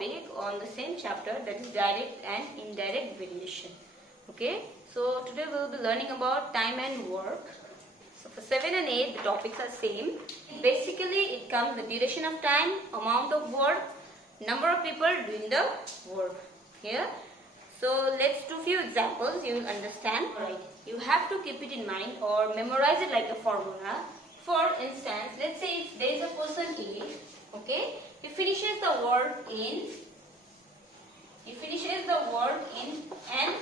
topic on the same chapter, that is direct and indirect variation. Okay, so today we will be learning about time and work. So for 7 and 8 the topics are same. Basically it comes the duration of time, amount of work, number of people doing the work here. So let's do few examples, you will understand. Alright, you have to keep it in mind or memorize it like a formula. For instance, let's say if there is a person A, okay, he finishes the work in n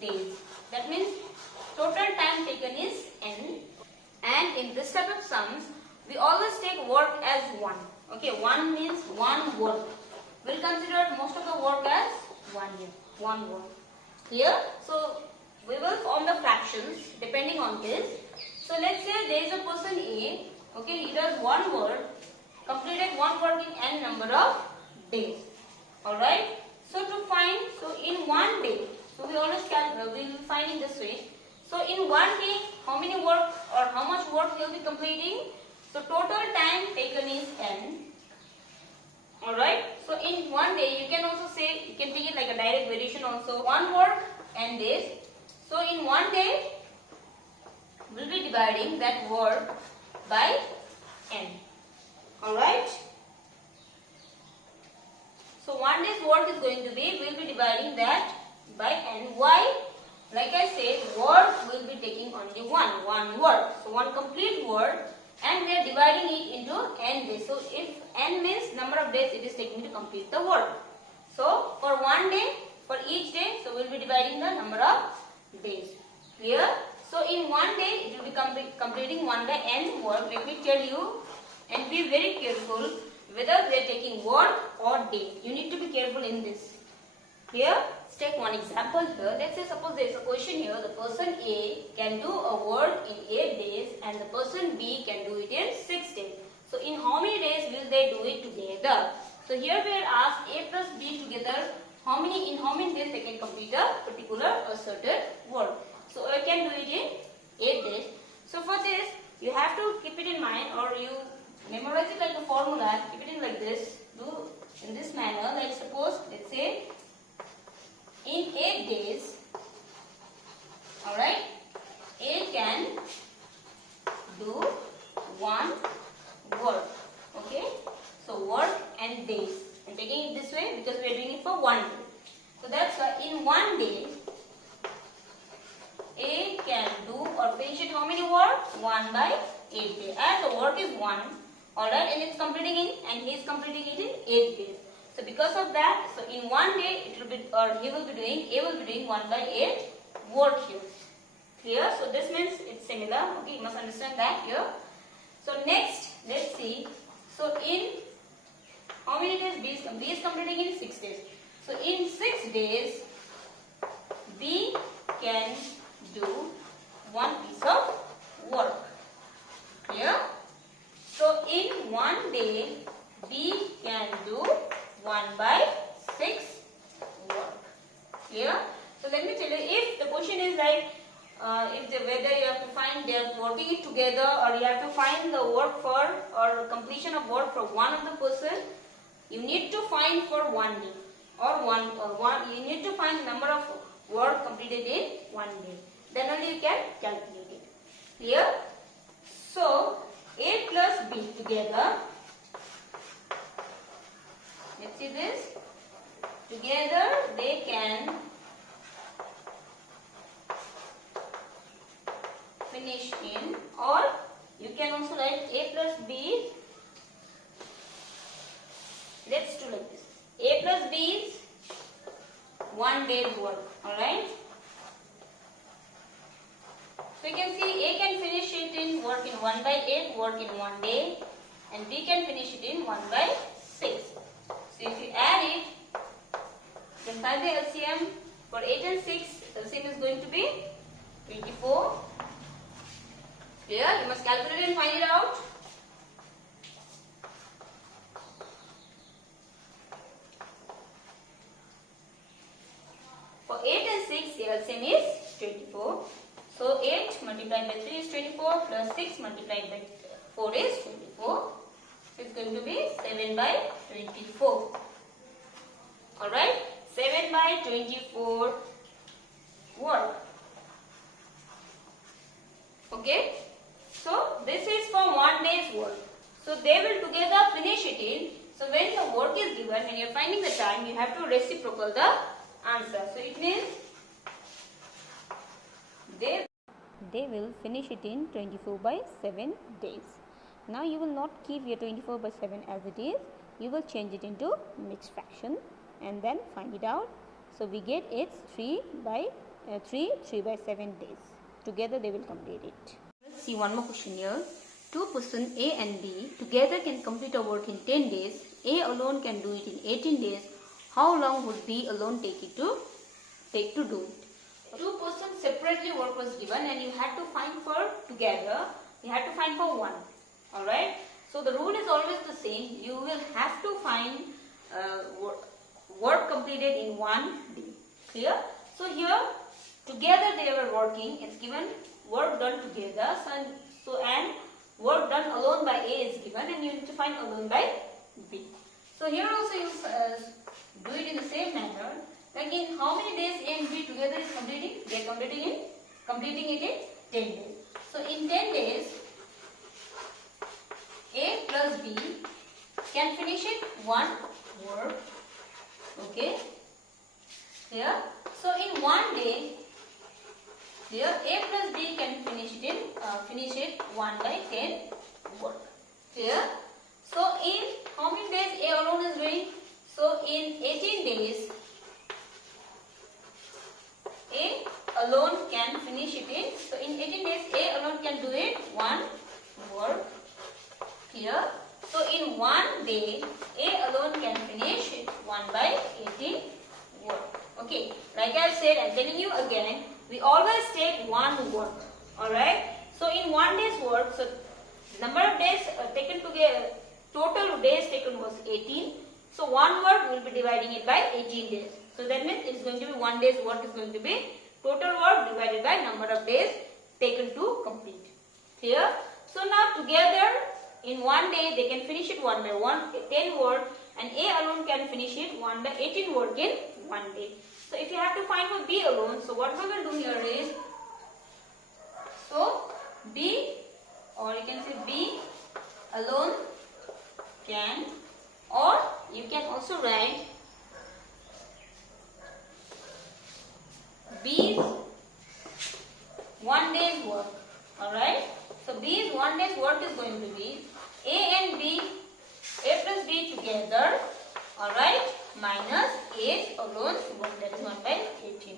days. That means total time taken is n. And in this type of sums, we always take work as 1. Okay, 1 means 1 work. We'll consider most of the work as 1 work. Here, so we will form the fractions depending on this. So let's say there is a person A, okay, he does 1 work, completed 1 work in n number of days. Alright, so to find, so in 1 day, so we always we will find in this way. So in 1 day, how many work or how much work he will be completing? So total time taken is n. Alright, so in 1 day, you can also say, you can take it like a direct variation also. 1 work, n days. So in 1 day, we will be dividing that work by n. Alright. So 1 day's work is going to be, we will be dividing that by n. Why? Like I said, work will be taking only one work. So 1 complete work, and we are dividing it into n days. So if n means number of days it is taking to complete the work. So for 1 day, for each day, so we will be dividing the number of days. Clear? So in 1 day, it will be completing 1 by n work. Let me tell you, and be very careful whether we are taking work or day. You need to be careful in this. Here, let's take one example here. Let's say suppose there is a question here. The person A can do a work in 8 days and the person B can do it in 6 days. So in how many days will they do it together? So here we are asked A plus B together, in how many days they can complete a particular or certain work. So I can do it in 8 days. So for this, you have to keep it in mind, or you memorize it like a formula, keep it in like this, do in this manner. Like suppose, let's say, in 8 days, alright, A can do 1 work. Okay, so work and days. I'm taking it this way because we are doing it for 1 day. So that's why in 1 day, A can do or finish it how many work? 1 by 8 days. As the work is 1, alright, and it's completing it, and he is completing it in 8 days. So because of that, so in 1 day it will be, or A will be doing 1 by 8 work here. Clear? So this means it's similar. Okay, you must understand that here. So next, let's see. So in how many days B is completing in 6 days. So in 6 days, B can do 1 piece of work. Clear? So in 1 day, B can do 1 by 6 work. Clear? So let me tell you, if the question is like, whether you have to find they are working it together, or you have to find the work for or completion of work for one of the person, you need to find for 1 day, or you need to find the number of work completed in 1 day. Then only you can calculate it. Clear? So A plus B together. Let's see this. Together they can finish in, or you can also write A plus B. Let's do like this. A plus B is 1 day's work. Alright. So you can see A can finish it in work in 1 by 8, work in 1 day, and B can finish it in 1 by 6. So if you add it, you can find the LCM. For 8 and 6, LCM is going to be 24. Clear? You must calculate and find it out. For 8 and 6, the LCM is 24. So 8 multiplied by 3 is 24, plus 6 multiplied by 4 is 24. So it's going to be 7 by 24. Alright, 7 by 24 work. Okay, so this is for 1 day's work. So they will together finish it in. So when the work is given, when you are finding the time, you have to reciprocal the answer. So it means they will finish it in 24 by 7 days. Now you will not keep your 24 by 7 as it is. You will change it into mixed fraction and then find it out. So we get it's 3 by 7 days. Together they will complete it. Let's see one more question here. Two persons A and B together can complete a work in 10 days. A alone can do it in 18 days. How long would B alone take to do it? Two persons separately work was given and you had to find for together. You had to find for one. Alright. So the rule is always the same. You will have to find work completed in 1 day. Clear? So here together they were working. It's given work done together. And work done alone by A is given and you need to find alone by B. So here also you do it in the same manner. Like in how many days A and B together is completing? They are completing it in 10 days. So in 10 days, A plus B can finish it one work. Okay. Here. So in 1 day, here A plus B can finish it 1 by 10 work. Here. So in how many days A alone is doing? So in 18 days, A alone can finish it in. So in 18 days, A alone can do it one work. Here. So in 1 day, A alone can finish it 1 by 18 work. Okay. Like I said, I'm telling you again, we always take one work. Alright. So in 1 day's work, so number of days taken together, total days taken was 18. So one work will be dividing it by 18 days. So that means it's going to be 1 day's work is going to be total work divided by number of days taken to complete. Clear? So now together in 1 day they can finish it 1 by 10 work and A alone can finish it 1 by 18 work in 1 day. So if you have to find for B alone, so what we will do here is, so B, or you can say B alone can, or you can also write B's 1 day's work. Alright. So B's 1 day's work is going to be A and B, A plus B together. Alright. Minus A's alone work, that is 1 by 18.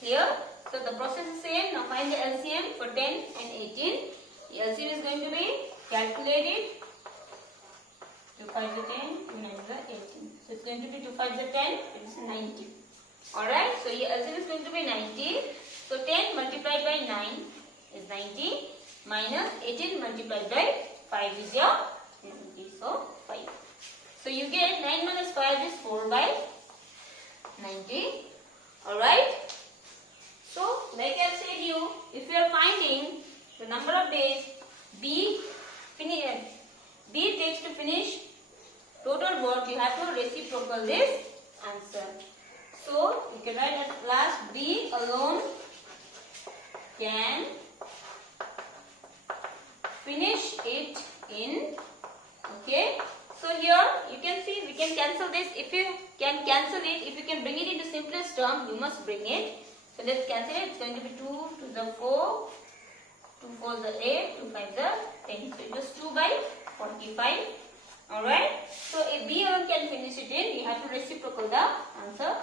Clear? So the process is same. Now find the LCM for 10 and 18. The LCM is going to be calculated. 2 5 is 10, 2 9 is 18. So it's going to be 2 5 is 10, it is 90. Alright, so here LCM is going to be 90. So 10 multiplied by 9 is 90 minus 18 multiplied by 5 is your 90. So 5. So you get 9 minus 5 is 4 by 90. Alright. So like I said you, if you are finding the number of days B takes to finish total work, you have to reciprocal this answer. So you can write at last B alone can finish it in. Okay. So here you can see we can cancel this. If you can cancel it, if you can bring it into simplest term, you must bring it. So let's cancel it. It's going to be 2 to the 4, 2 4 is the 8, 2 5 is the 10. So it was 2 by 45. Alright. So if B alone can finish it in, you have to reciprocal the answer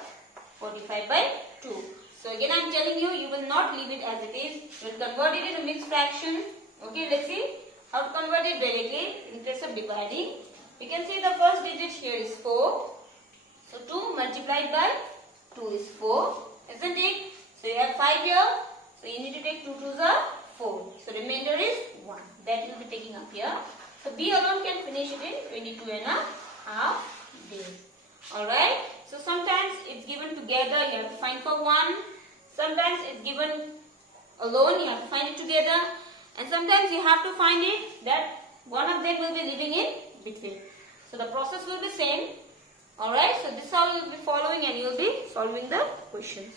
45 by 2. So again I am telling you, you will not leave it as it is. You will convert it into mixed fraction. Okay, let's see how to convert it directly in case of dividing. You can see the first digit here is 4. So 2 multiplied by 2 is 4. Isn't it? So you have 5 here. So you need to take 2 2s are 4. So remainder is 1. That will be taking up here. So B alone can finish it in 22 and a half days. Alright. So sometimes it's given together, you have to find for one. Sometimes it's given alone, you have to find it together. And sometimes you have to find it that one of them will be living in between. So the process will be same. Alright, so this all you will be following and you will be solving the questions.